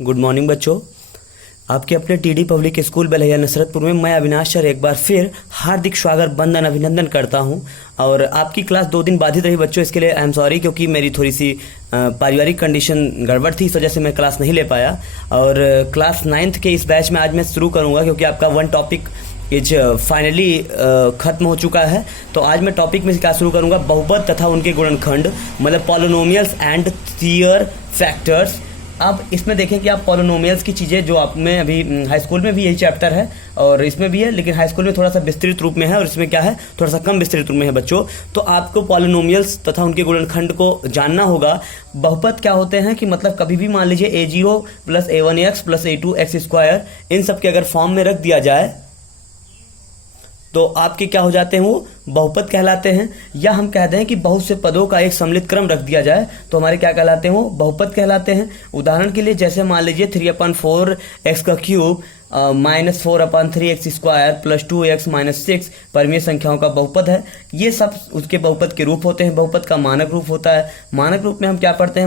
Good morning बच्चों। आपके अपने टीडी पब्लिक स्कूल बलैया नसरतपुर में मैं अविनाश सर एक बार फिर हार्दिक स्वागत बंदन अभिनंदन करता हूं। और आपकी क्लास 2 दिन बाधित रही बच्चों, इसके लिए आई एम सॉरी, क्योंकि मेरी थोड़ी सी पारिवारिक कंडीशन गड़बड़ थी, इस वजह से मैं क्लास नहीं ले पाया। और क्लास 9th के इस बैच में आज मैं शुरू करूंगा, क्योंकि आपका वन टॉपिक इज फाइनली खत्म हो चुका है। तो आज मैं टॉपिक में क्या शुरू करूंगा, बहुपद तथा उनके गुणनखंड, मतलब पॉलिनोमियल्स एंड थियर फैक्टर्स। अब इसमें देखें कि आप पॉलिनोमियल्स की चीज़ें जो आप में अभी हाई स्कूल में भी यही चैप्टर है और इसमें भी है, लेकिन हाई स्कूल में थोड़ा सा विस्तृत रूप में है और इसमें क्या है, थोड़ा सा कम विस्तृत रूप में है बच्चों। तो आपको पॉलिनोमियल्स तथा उनके गुणनखंड को जानना होगा। बहुपद क्या होते हैं कि मतलब कभी भी मान लीजिए a0 + a1x + a2x², इन सब के अगर फॉर्म में रख दिया जाए तो आपके क्या हो जाते हैं, वो बहुपद कहलाते हैं। या हम कहते हैं कि बहुत से पदों का एक सम्मिलित क्रम रख दिया जाए तो हमारे क्या कहलाते हैं, वो बहुपद कहलाते हैं। उदाहरण के लिए जैसे मान लीजिए 3/4x³ -4/3x² + 2x - 6 परमीय संख्याओं का बहुपद है। ये सब उसके बहुपद के रूप होते हैं। बहुपद का मानक रूप होता है। मानक रूप में हम क्या पढ़ते हैं,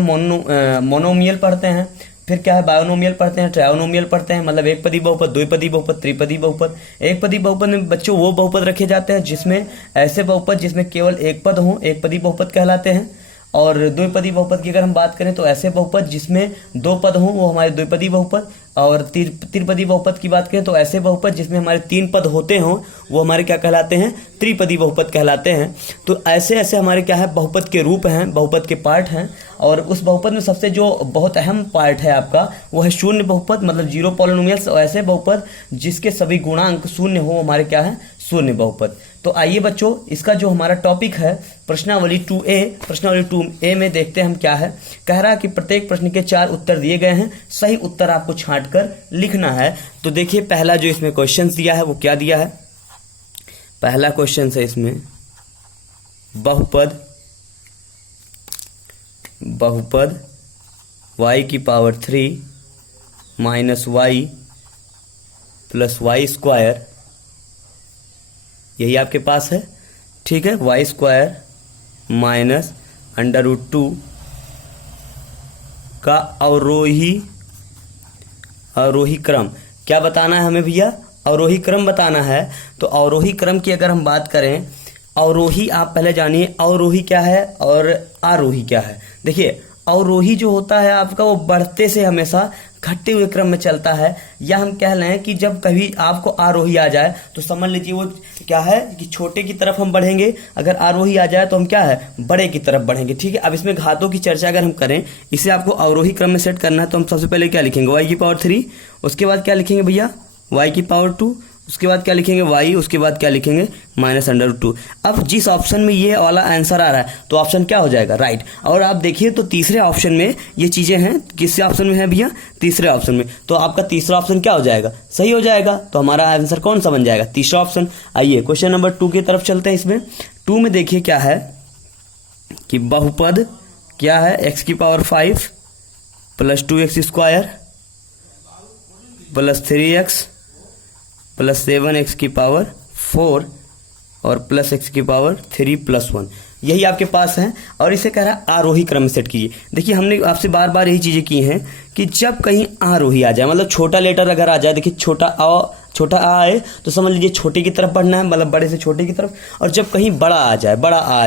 मोनोमियल पढ़ते हैं, फिर क्या है, बायोनोमियल पढ़ते हैं, ट्रायोनोमियल पढ़ते हैं, मतलब एक पदी बहुपद, द्विपदी बहुपद, त्रिपदी बहुपद। एक पदी बहुपद में बच्चों वो बहुपद रखे जाते हैं जिसमें ऐसे बहुपद जिसमें केवल एक पद हो, एक पदी बहुपद कहलाते हैं। और द्विपदी बहुपद की अगर हम बात करें तो ऐसे बहुपद जिसमें 2 पद हों वो हमारे द्विपदी बहुपद। और त्रिपदी बहुपद की बात करें तो ऐसे बहुपद जिसमें हमारे 3 पद होते हों वो हमारे क्या कहलाते हैं, त्रिपदी बहुपद कहलाते हैं। तो ऐसे ऐसे हमारे क्या है, बहुपद के रूप हैं, बहुपद के पार्ट हैं। और उस बहुपद में सबसे जो बहुत अहम पार्ट है आपका वो है शून्य बहुपद, मतलब 0 पॉलिनोमियल्स। और ऐसे बहुपद जिसके सभी गुणांक शून्य हो हमारे क्या है, शून्य बहुपद। तो आइए बच्चों, इसका जो हमारा टॉपिक है प्रश्नावली 2A में देखते हैं हम क्या है। कह रहा है कि प्रत्येक प्रश्न के 4 उत्तर दिए गए हैं, सही उत्तर आपको छांटकर लिखना है। तो देखिए पहला जो इसमें क्वेश्चन दिया है वो क्या दिया है। पहला क्वेश्चन है इसमें बहुपद y³ - y + y², यही आपके पास है, ठीक है। y² - √2 का अवरोही क्रम क्या बताना है हमें भैया, अवरोही क्रम बताना है। तो अवरोही क्रम की अगर हम बात करें, अवरोही आप पहले जानिए अवरोही क्या है और आरोही क्या है। देखिए अवरोही जो होता है आपका वो बढ़ते से हमेशा घटते हुए क्रम में चलता है। या हम कह लें कि जब कभी आपको आरोही आ जाए तो समझ लीजिए वो क्या है कि छोटे की तरफ हम बढ़ेंगे, अगर आरोही आ जाए तो हम क्या है, बड़े की तरफ बढ़ेंगे, ठीक है। अब इसमें घातों की चर्चा अगर हम करें, इसे आपको अवरोही क्रम में सेट करना है तो हम सबसे पहले क्या लिखेंगे, y³, उसके बाद क्या लिखेंगे भैया, y², उसके बाद क्या लिखेंगे y, उसके बाद क्या लिखेंगे -√2। अब जिस ऑप्शन में ये वाला आंसर आ रहा है तो ऑप्शन क्या हो जाएगा, राइट। और आप देखिए तो तीसरे ऑप्शन में ये चीजें हैं, किस ऑप्शन में है भैया, तीसरे ऑप्शन में। तो आपका तीसरा ऑप्शन क्या हो जाएगा, सही हो जाएगा। तो हमारा आंसर कौन सा बन जाएगा, तीसरा ऑप्शन। आइए क्वेश्चन नंबर 2 की तरफ चलते हैं। इसमें 2 में देखिए क्या है कि बहुपद क्या है, x⁵ + 2x² + 3x + 7x⁴ और +x⁵ 3+1, यही आपके पास है। और इसे कह रहा है आरोही क्रम में सेट कीजिए। देखिए हमने आपसे बार बार यही चीजें की हैं कि जब कहीं आरोही आ जाए, मतलब छोटा लेटर अगर आ जाए, देखिए छोटा आ आए तो समझ लीजिए छोटे की तरफ बढ़ना है, मतलब बड़े से छोटे की तरफ। और जब कहीं बड़ा आ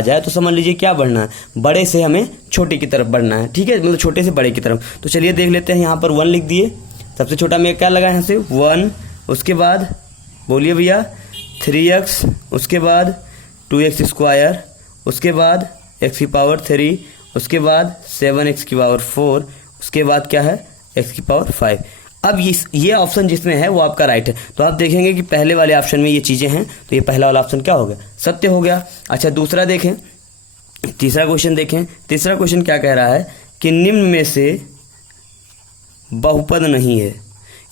जाए तो समझ लीजिए क्या बढ़ना है, बड़े से हमें छोटे की तरफ बढ़ना है, ठीक है, मतलब छोटे से बड़े की तरफ। तो चलिए देख लेते हैं, यहाँ पर 1 लिख दिए, सबसे छोटा में क्या लगा यहाँ से 1, उसके बाद बोलिए भैया 3x, उसके बाद 2x², उसके बाद x⁵, उसके बाद 7x⁴, उसके बाद क्या है x⁵। अब ये ऑप्शन जिसमें है वो आपका राइट है। तो आप देखेंगे कि पहले वाले ऑप्शन में ये चीजें हैं, तो ये पहला वाला ऑप्शन क्या हो गया, सत्य हो गया। अच्छा दूसरा देखें, तीसरा क्वेश्चन देखें। तीसरा क्वेश्चन क्या कह रहा है कि निम्न में से बहुपद नहीं है।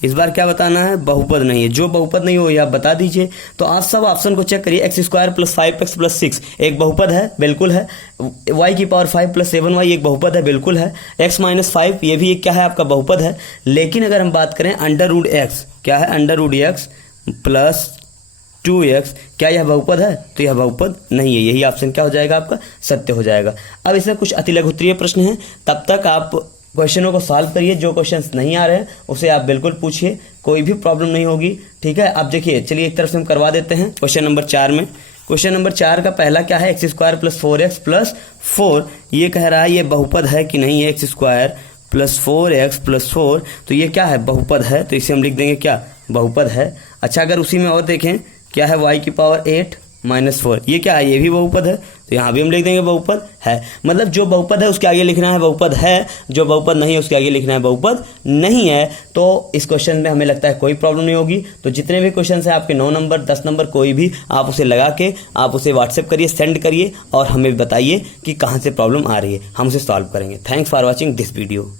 इस बार क्या बताना है, बहुपद नहीं है। जो बहुपद नहीं हो ये आप बता दीजिए। तो आप सब ऑप्शन को चेक करिए। x² + 5x + 6 एक बहुपद है, बिल्कुल है। y⁵ + 7y एक बहुपद है, बिल्कुल है। x - 5 ये भी एक क्या है, आपका बहुपद है। लेकिन अगर हम बात करें √x, क्या है √x + 2x, क्या यह बहुपद है, तो यह बहुपद नहीं है। यही ऑप्शन क्या हो जाएगा, आपका सत्य हो जाएगा। अब इसमें कुछ अतिलघुत्तरीय प्रश्न हैं, तब तक आप क्वेश्चनों को सॉल्व करिए। जो क्वेश्चंस नहीं आ रहे हैं उसे आप बिल्कुल पूछिए, कोई भी प्रॉब्लम नहीं होगी, ठीक है। अब देखिए, चलिए एक तरफ से हम करवा देते हैं क्वेश्चन नंबर 4 में। क्वेश्चन नंबर 4 का पहला क्या है, x square plus 4x plus 4। ये कह रहा है ये बहुपद है कि नहीं है, x square plus 4x plus 4, तो ये क्या है, बहुपद है, तो इसे हम लिख देंगे क्या, बहुपद है। अच्छा, अगर उसी में और देखें, क्या है, y की पावर 8 माइनस 4, ये क्या है, ये भी बहुपद है, तो यहाँ भी हम लिख देंगे बहुपद है। मतलब जो बहुपद है उसके आगे लिखना है बहुपद है, जो बहुपद नहीं है उसके आगे लिखना है बहुपद नहीं है। तो इस क्वेश्चन में हमें लगता है कोई प्रॉब्लम नहीं होगी। तो जितने भी क्वेश्चन हैं आपके 9 नंबर 10 नंबर कोई भी, आप उसे लगा के आप उसे व्हाट्सएप करिए, सेंड करिए और हमें बताइए कि कहाँ से प्रॉब्लम आ रही है, हम उसे सॉल्व करेंगे। Thanks for watching this video.